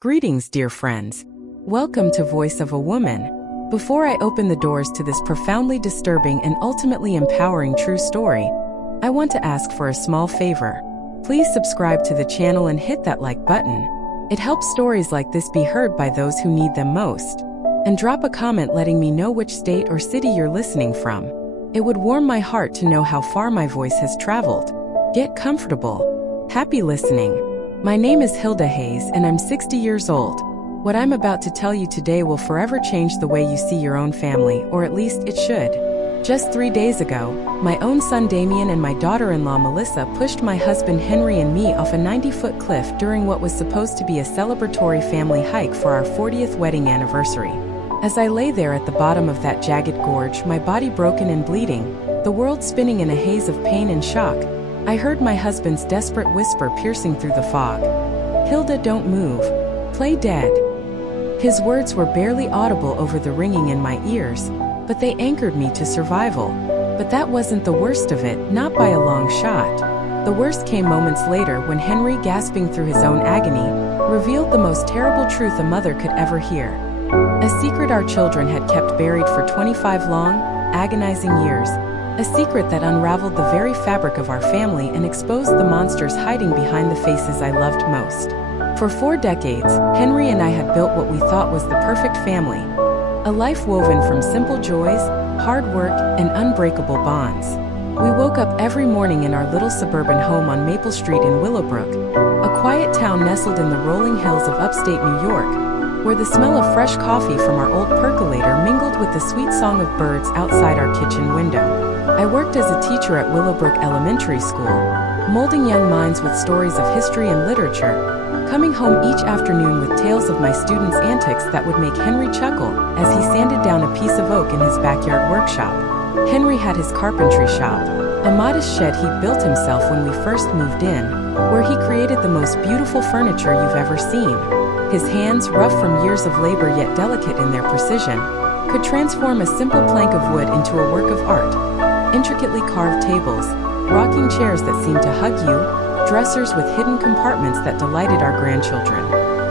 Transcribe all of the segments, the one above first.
Greetings, dear friends. Welcome to Voice of a Woman. Before I open the doors to this profoundly disturbing and ultimately empowering true story, I want to ask for a small favor. Please subscribe to the channel and hit that like button. It helps stories like this be heard by those who need them most. And drop a comment letting me know which state or city you're listening from. It would warm my heart to know how far my voice has traveled. Get comfortable. Happy listening. My name is Hilda Hayes and I'm 60 years old. What I'm about to tell you today will forever change the way you see your own family, or at least it should. Just 3 days ago, my own son Damian and my daughter-in-law Melissa pushed my husband Henry and me off a 90-foot cliff during what was supposed to be a celebratory family hike for our 40th wedding anniversary. As I lay there at the bottom of that jagged gorge, my body broken and bleeding, the world spinning in a haze of pain and shock, I heard my husband's desperate whisper piercing through the fog. "Hilda, don't move. Play dead." His words were barely audible over the ringing in my ears, but they anchored me to survival. But that wasn't the worst of it, not by a long shot. The worst came moments later when Henry, gasping through his own agony, revealed the most terrible truth a mother could ever hear. A secret our children had kept buried for 25 long, agonizing years. A secret that unraveled the very fabric of our family and exposed the monsters hiding behind the faces I loved most. For 4 decades, Henry and I had built what we thought was the perfect family. A life woven from simple joys, hard work, and unbreakable bonds. We woke up every morning in our little suburban home on Maple Street in Willowbrook, a quiet town nestled in the rolling hills of upstate New York, where the smell of fresh coffee from our old percolator mingled with the sweet song of birds outside our kitchen window. I worked as a teacher at Willowbrook Elementary School, molding young minds with stories of history and literature, coming home each afternoon with tales of my students' antics that would make Henry chuckle as he sanded down a piece of oak in his backyard workshop. Henry had his carpentry shop, a modest shed he'd built himself when we first moved in, where he created the most beautiful furniture you've ever seen. His hands, rough from years of labor yet delicate in their precision, could transform a simple plank of wood into a work of art. Intricately carved tables, rocking chairs that seemed to hug you, dressers with hidden compartments that delighted our grandchildren.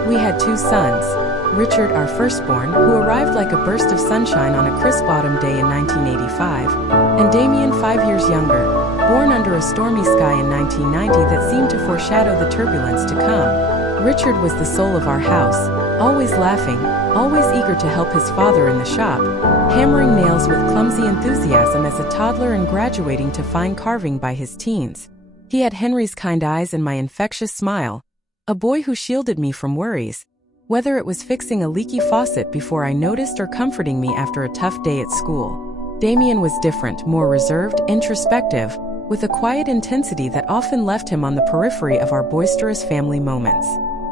We had 2 sons, Richard, our firstborn, who arrived like a burst of sunshine on a crisp autumn day in 1985, and Damian, 5 years younger, born under a stormy sky in 1990 that seemed to foreshadow the turbulence to come. Richard was the soul of our house, always laughing, always eager to help his father in the shop, hammering nails with clumsy enthusiasm as a toddler and graduating to fine carving by his teens. He had Henry's kind eyes and my infectious smile, a boy who shielded me from worries, whether it was fixing a leaky faucet before I noticed or comforting me after a tough day at school. Damian was different, more reserved, introspective, with a quiet intensity that often left him on the periphery of our boisterous family moments.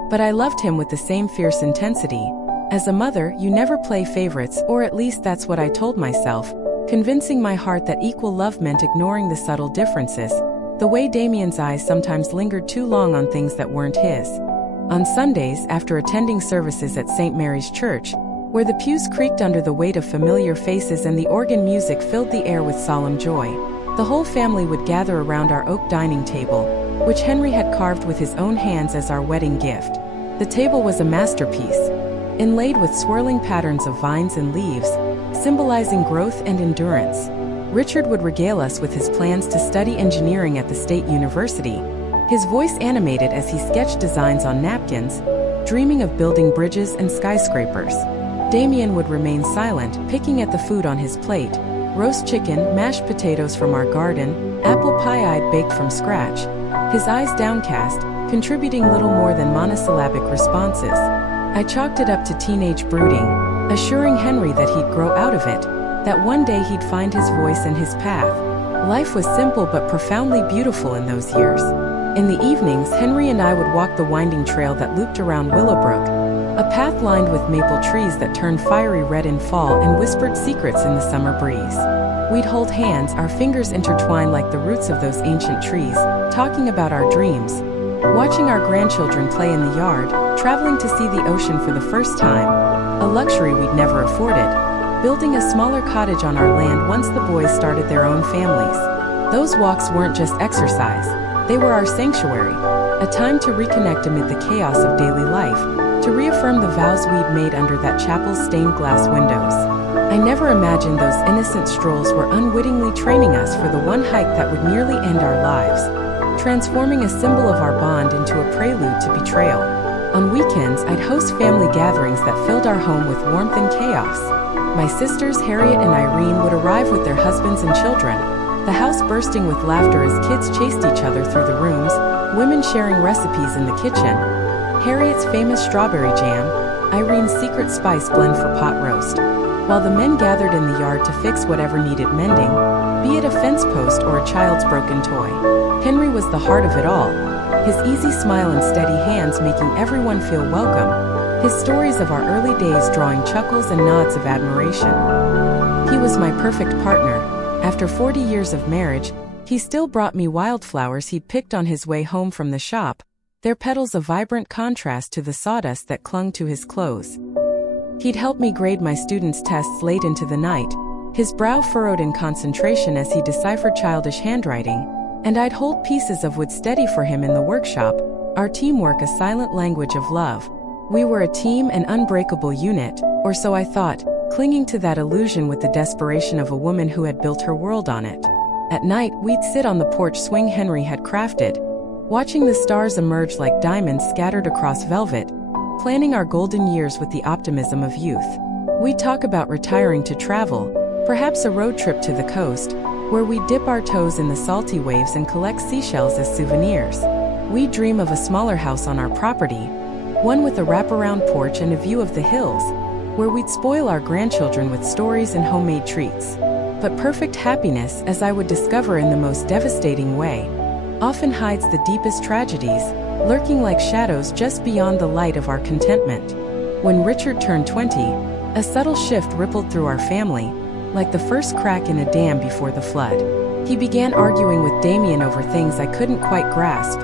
But I loved him with the same fierce intensity. As a mother, you never play favorites, or at least that's what I told myself, convincing my heart that equal love meant ignoring the subtle differences, the way Damian's eyes sometimes lingered too long on things that weren't his. On Sundays, after attending services at St. Mary's Church, where the pews creaked under the weight of familiar faces and the organ music filled the air with solemn joy, the whole family would gather around our oak dining table, which Henry had carved with his own hands as our wedding gift. The table was a masterpiece, inlaid with swirling patterns of vines and leaves, symbolizing growth and endurance. Richard would regale us with his plans to study engineering at the State University, his voice animated as he sketched designs on napkins, dreaming of building bridges and skyscrapers. Damian would remain silent, picking at the food on his plate, roast chicken, mashed potatoes from our garden, apple pie I'd baked from scratch, his eyes downcast, contributing little more than monosyllabic responses. I chalked it up to teenage brooding, assuring Henry that he'd grow out of it, that one day he'd find his voice and his path. Life was simple but profoundly beautiful in those years. In the evenings, Henry and I would walk the winding trail that looped around Willowbrook, a path lined with maple trees that turned fiery red in fall and whispered secrets in the summer breeze. We'd hold hands, our fingers intertwined like the roots of those ancient trees, talking about our dreams, watching our grandchildren play in the yard, traveling to see the ocean for the first time, a luxury we'd never afforded, building a smaller cottage on our land once the boys started their own families. Those walks weren't just exercise, they were our sanctuary, a time to reconnect amid the chaos of daily life, to reaffirm the vows we'd made under that chapel's stained glass windows. I never imagined those innocent strolls were unwittingly training us for the one hike that would nearly end our lives, transforming a symbol of our bond into a prelude to betrayal. On weekends, I'd host family gatherings that filled our home with warmth and chaos. My sisters, Harriet and Irene, would arrive with their husbands and children, the house bursting with laughter as kids chased each other through the rooms, women sharing recipes in the kitchen. Harriet's famous strawberry jam, Irene's secret spice blend for pot roast, while the men gathered in the yard to fix whatever needed mending, be it a fence post or a child's broken toy. Henry was the heart of it all, his easy smile and steady hands making everyone feel welcome, his stories of our early days drawing chuckles and nods of admiration. He was my perfect partner. After 40 years of marriage, he still brought me wildflowers he'd picked on his way home from the shop, their petals a vibrant contrast to the sawdust that clung to his clothes. He'd help me grade my students' tests late into the night, his brow furrowed in concentration as he deciphered childish handwriting, and I'd hold pieces of wood steady for him in the workshop, our teamwork a silent language of love. We were a team, an unbreakable unit, or so I thought, clinging to that illusion with the desperation of a woman who had built her world on it. At night, we'd sit on the porch swing Henry had crafted, watching the stars emerge like diamonds scattered across velvet, planning our golden years with the optimism of youth. We'd talk about retiring to travel, perhaps a road trip to the coast, where we'd dip our toes in the salty waves and collect seashells as souvenirs. We'd dream of a smaller house on our property, one with a wraparound porch and a view of the hills, where we'd spoil our grandchildren with stories and homemade treats. But perfect happiness, as I would discover in the most devastating way, often hides the deepest tragedies, lurking like shadows just beyond the light of our contentment. When Richard turned 20, a subtle shift rippled through our family, like the first crack in a dam before the flood. He began arguing with Damian over things I couldn't quite grasp,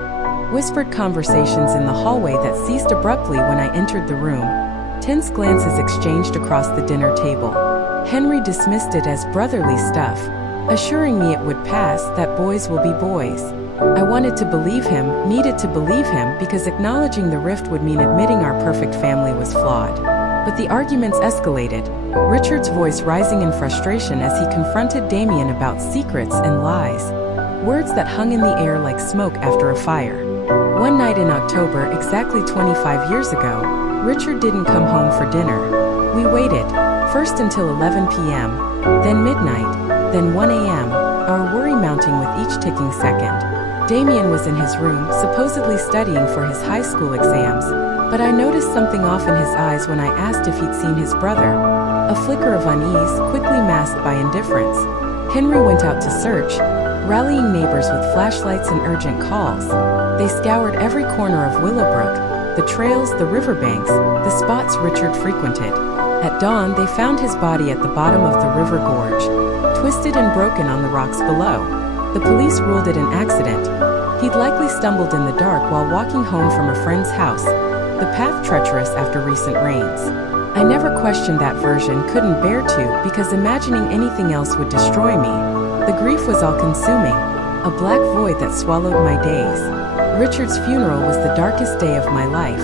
whispered conversations in the hallway that ceased abruptly when I entered the room, tense glances exchanged across the dinner table. Henry dismissed it as brotherly stuff, assuring me it would pass, that boys will be boys. I wanted to believe him, needed to believe him, because acknowledging the rift would mean admitting our perfect family was flawed. But the arguments escalated, Richard's voice rising in frustration as he confronted Damian about secrets and lies, words that hung in the air like smoke after a fire. One night in October, exactly 25 years ago, Richard didn't come home for dinner. We waited, first until 11 p.m., then midnight, then 1 a.m., our worry mounting with each ticking second. Damian was in his room, supposedly studying for his high school exams, but I noticed something off in his eyes when I asked if he'd seen his brother. A flicker of unease, quickly masked by indifference. Henry went out to search, rallying neighbors with flashlights and urgent calls. They scoured every corner of Willowbrook, the trails, the riverbanks, the spots Richard frequented. At dawn, they found his body at the bottom of the river gorge, twisted and broken on the rocks below. The police ruled it an accident. He'd likely stumbled in the dark while walking home from a friend's house, the path treacherous after recent rains. I never questioned that version, couldn't bear to, because imagining anything else would destroy me. The grief was all-consuming, a black void that swallowed my days. Richard's funeral was the darkest day of my life.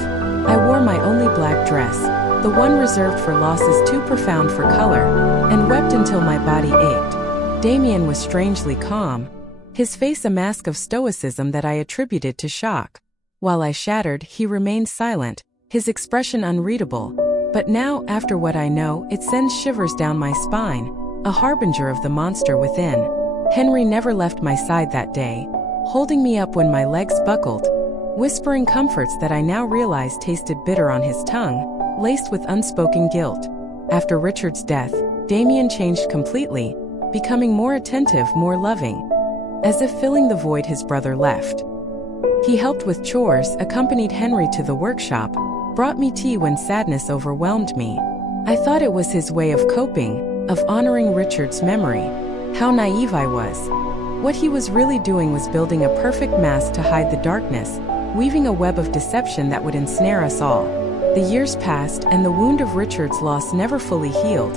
I wore my only black dress, the one reserved for losses too profound for color, and wept until my body ached. Damian was strangely calm, his face a mask of stoicism that I attributed to shock. While I shattered, he remained silent, his expression unreadable. But now, after what I know, it sends shivers down my spine, a harbinger of the monster within. Henry never left my side that day, holding me up when my legs buckled, whispering comforts that I now realize tasted bitter on his tongue, laced with unspoken guilt. After Richard's death, Damian changed completely, becoming more attentive, more loving, as if filling the void his brother left. He helped with chores, accompanied Henry to the workshop, brought me tea when sadness overwhelmed me. I thought it was his way of coping, of honoring Richard's memory. How naive I was. What he was really doing was building a perfect mask to hide the darkness, weaving a web of deception that would ensnare us all. The years passed, and the wound of Richard's loss never fully healed,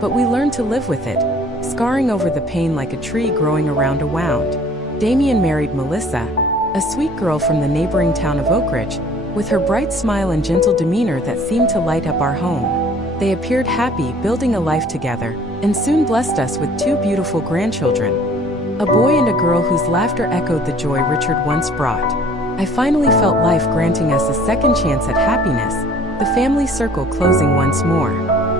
but we learned to live with it, scarring over the pain like a tree growing around a wound. Damian married Melissa, a sweet girl from the neighboring town of Oak Ridge, with her bright smile and gentle demeanor that seemed to light up our home. They appeared happy, building a life together, and soon blessed us with two beautiful grandchildren, a boy and a girl whose laughter echoed the joy Richard once brought. I finally felt life granting us a second chance at happiness, the family circle closing once more.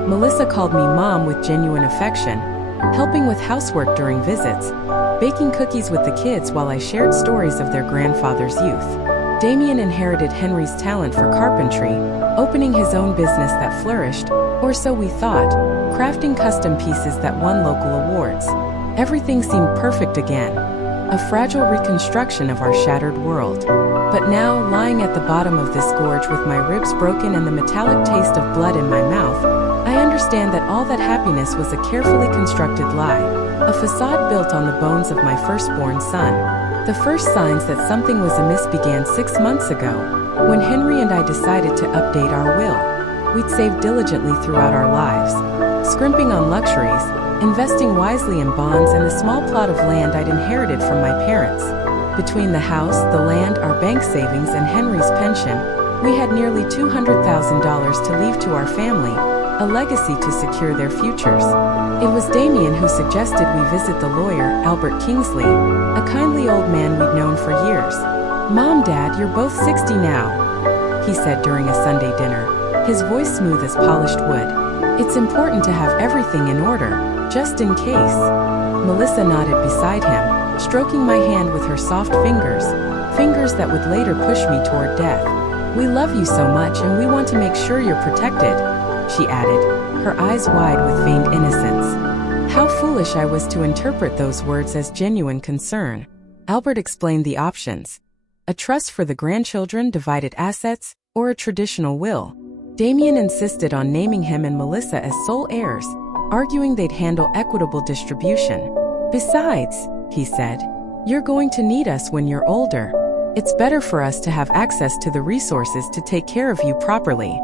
Melissa called me Mom with genuine affection, helping with housework during visits, baking cookies with the kids while I shared stories of their grandfather's youth. Damian inherited Henry's talent for carpentry, opening his own business that flourished, or so we thought, crafting custom pieces that won local awards. Everything seemed perfect again, a fragile reconstruction of our shattered world. But now, lying at the bottom of this gorge with my ribs broken and the metallic taste of blood in my mouth, I understand that all that happiness was a carefully constructed lie, a facade built on the bones of my firstborn son. The first signs that something was amiss began 6 months ago, when Henry and I decided to update our will. We'd saved diligently throughout our lives, scrimping on luxuries, investing wisely in bonds and the small plot of land I'd inherited from my parents. Between the house, the land, our bank savings, and Henry's pension, we had nearly $200,000 to leave to our family, a legacy to secure their futures. It was Damian who suggested we visit the lawyer, Albert Kingsley, a kindly old man we'd known for years. "Mom, Dad, you're both 60 now," he said during a Sunday dinner, his voice smooth as polished wood. "It's important to have everything in order, just in case." Melissa nodded beside him, stroking my hand with her soft fingers, fingers that would later push me toward death. "We love you so much and we want to make sure you're protected," she added, her eyes wide with feigned innocence. How foolish I was to interpret those words as genuine concern. Albert explained the options: a trust for the grandchildren, divided assets, or a traditional will. Damian insisted on naming him and Melissa as sole heirs, arguing they'd handle equitable distribution. "Besides," he said, "you're going to need us when you're older. It's better for us to have access to the resources to take care of you properly."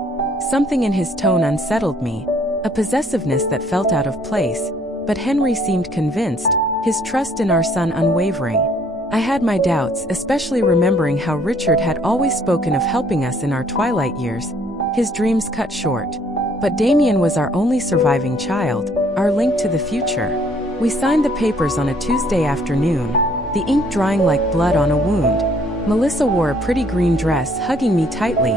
Something in his tone unsettled me, a possessiveness that felt out of place, but Henry seemed convinced, his trust in our son unwavering. I had my doubts, especially remembering how Richard had always spoken of helping us in our twilight years, his dreams cut short. But Damian was our only surviving child, our link to the future. We signed the papers on a Tuesday afternoon, the ink drying like blood on a wound. Melissa wore a pretty green dress, hugging me tightly.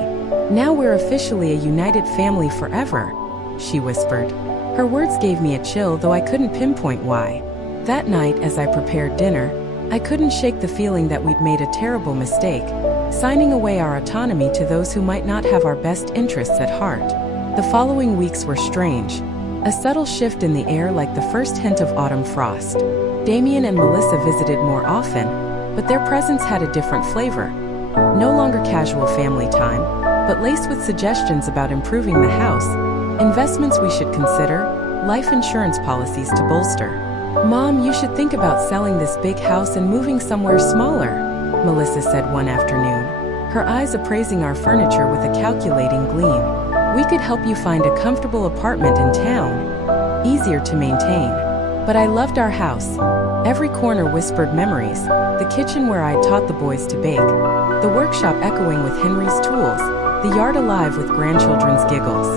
"Now we're officially a united family forever," she whispered. Her words gave me a chill, though I couldn't pinpoint why. That night, as I prepared dinner, I couldn't shake the feeling that we'd made a terrible mistake, signing away our autonomy to those who might not have our best interests at heart. The following weeks were strange, a subtle shift in the air like the first hint of autumn frost. Damian and Melissa visited more often, but their presence had a different flavor. No longer casual family time, but laced with suggestions about improving the house, investments we should consider, life insurance policies to bolster. "Mom, you should think about selling this big house and moving somewhere smaller," Melissa said one afternoon, her eyes appraising our furniture with a calculating gleam. "We could help you find a comfortable apartment in town, easier to maintain." But I loved our house. Every corner whispered memories, the kitchen where I taught the boys to bake, the workshop echoing with Henry's tools, the yard alive with grandchildren's giggles.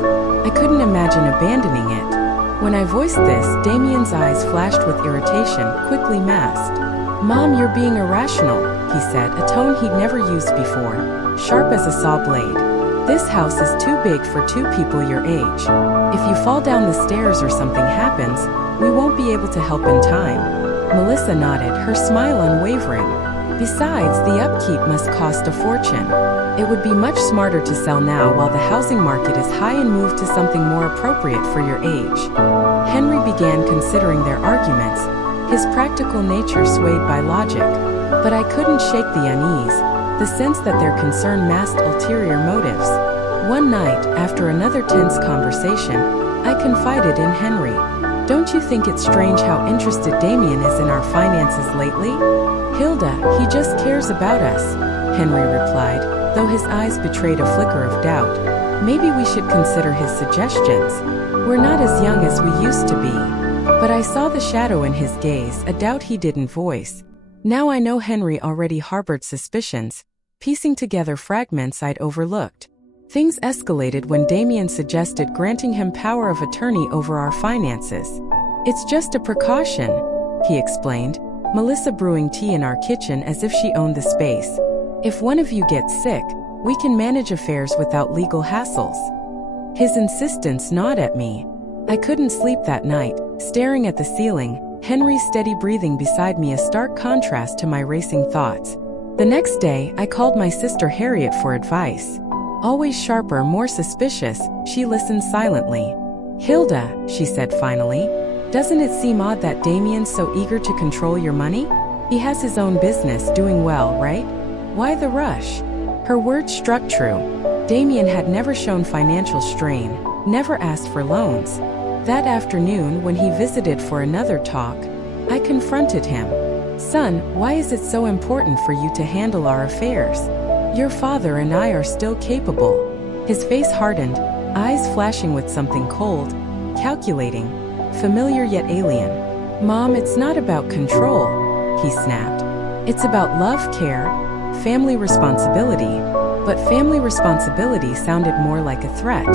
I couldn't imagine abandoning it. When I voiced this, Damian's eyes flashed with irritation, quickly masked. "Mom, you're being irrational," he said, a tone he'd never used before, sharp as a saw blade. "This house is too big for two people your age. If you fall down the stairs or something happens, we won't be able to help in time." Melissa nodded, her smile unwavering. "Besides, the upkeep must cost a fortune. It would be much smarter to sell now while the housing market is high and move to something more appropriate for your age." Henry began considering their arguments, his practical nature swayed by logic. But I couldn't shake the unease, the sense that their concern masked ulterior motives. One night, after another tense conversation, I confided in Henry. "Don't you think it's strange how interested Damian is in our finances lately?" "Hilda, he just cares about us," Henry replied, though his eyes betrayed a flicker of doubt. "Maybe we should consider his suggestions. We're not as young as we used to be." But I saw the shadow in his gaze, a doubt he didn't voice. Now I know Henry already harbored suspicions, piecing together fragments I'd overlooked. Things escalated when Damian suggested granting him power of attorney over our finances. "It's just a precaution," he explained, Melissa brewing tea in our kitchen as if she owned the space. "If one of you gets sick, we can manage affairs without legal hassles." His insistence gnawed at me. I couldn't sleep that night, staring at the ceiling, Henry's steady breathing beside me a stark contrast to my racing thoughts. The next day, I called my sister Harriet for advice. Always sharper, more suspicious, she listened silently. "Hilda," she said finally, "doesn't it seem odd that Damian's so eager to control your money? He has his own business doing well, right? Why the rush?" Her words struck true. Damian had never shown financial strain, never asked for loans. That afternoon, when he visited for another talk, I confronted him. "Son, why is it so important for you to handle our affairs? Your father and I are still capable." His face hardened, eyes flashing with something cold, calculating, familiar yet alien. "Mom, it's not about control," he snapped. "It's about love, care, family responsibility." But family responsibility sounded more like a threat.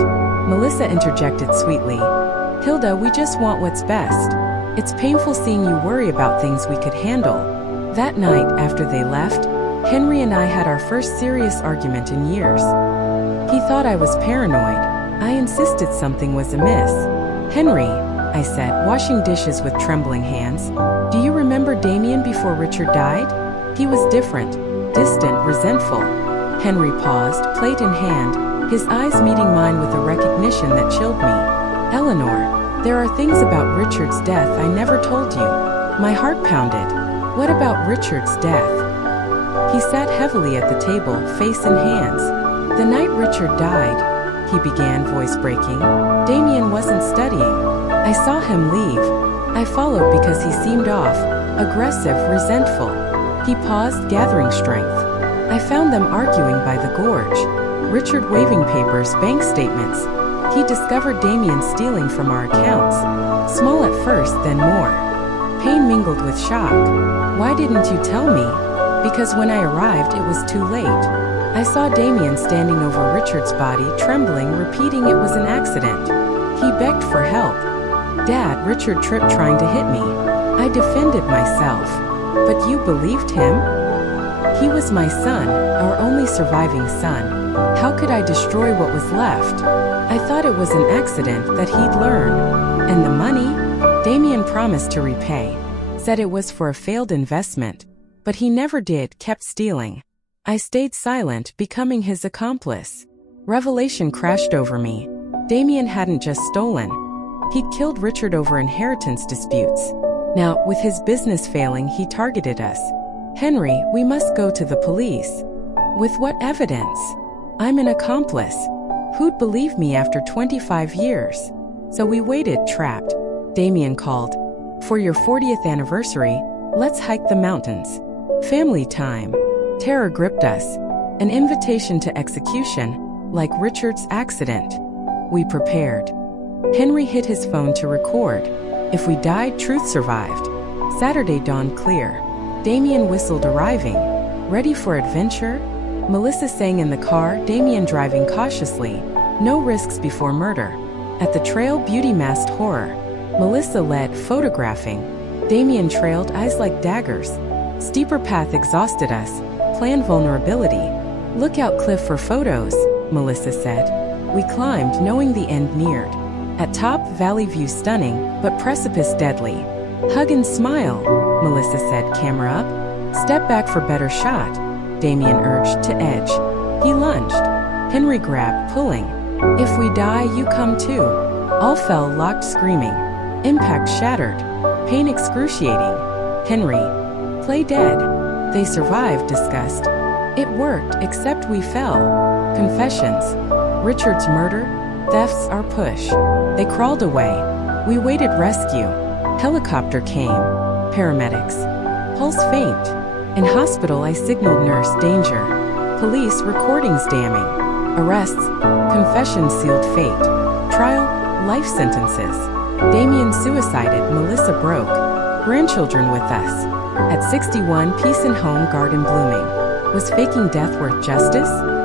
Melissa interjected sweetly. "Hilda, we just want what's best. It's painful seeing you worry about things we could handle." That night, after they left, Henry and I had our first serious argument in years. He thought I was paranoid. I insisted something was amiss. "Henry," I said, washing dishes with trembling hands, "do you remember Damian before Richard died? He was different, distant, resentful." Henry paused, plate in hand, his eyes meeting mine with a recognition that chilled me. "Eleanor, there are things about Richard's death I never told you." My heart pounded. "What about Richard's death?" He sat heavily at the table, face in hands. "The night Richard died," he began, voice breaking, "Damian wasn't studying. I saw him leave. I followed because he seemed off, aggressive, resentful." He paused, gathering strength. "I found them arguing by the gorge. Richard waving papers, bank statements. He discovered Damian stealing from our accounts. Small at first, then more." Pain mingled with shock. "Why didn't you tell me?" "Because when I arrived, it was too late. I saw Damian standing over Richard's body, trembling, repeating it was an accident. He begged for help. Dad, Richard tripped trying to hit me. I defended myself." "But you believed him?" "He was my son, our only surviving son. How could I destroy what was left? I thought it was an accident that he'd learn. And the money? Damian promised to repay. Said it was for a failed investment. But he never did, kept stealing. I stayed silent, becoming his accomplice. Revelation crashed over me. Damian hadn't just stolen. He'd killed Richard over inheritance disputes. Now, with his business failing, he targeted us. Henry, we must go to the police." "With what evidence? I'm an accomplice. Who'd believe me after 25 years? So we waited, trapped. Damian called. "For your 40th anniversary, let's hike the mountains. Family time." Terror gripped us. An invitation to execution, like Richard's accident. We prepared. Henry hit his phone to record. If we died, truth survived. Saturday dawned clear. Damian whistled, arriving. "Ready for adventure?" Melissa sang in the car, Damian driving cautiously. No risks before murder. At the trail, beauty masked horror. Melissa led, photographing. Damian trailed, eyes like daggers. Steeper path exhausted us. Planned vulnerability. "Lookout cliff for photos," Melissa said. We climbed, knowing the end neared. At top, valley view stunning, but precipice deadly. "Hug and smile," Melissa said, camera up. "Step back for better shot," Damian urged, to edge. He lunged. Henry grabbed, pulling. "If we die, you come too." All fell, locked, screaming. Impact shattered. Pain excruciating. Henry. "Play dead." They survived, disgust. "It worked, except we fell." Confessions. Richard's murder. Thefts, our push. They crawled away. We waited rescue. Helicopter came. Paramedics. Pulse faint. In hospital, I signaled nurse, danger. Police, recordings damning. Arrests. Confessions sealed fate. Trial, life sentences. Damian suicided, Melissa broke. Grandchildren with us. At 61, peace and home, garden blooming. Was faking death worth justice?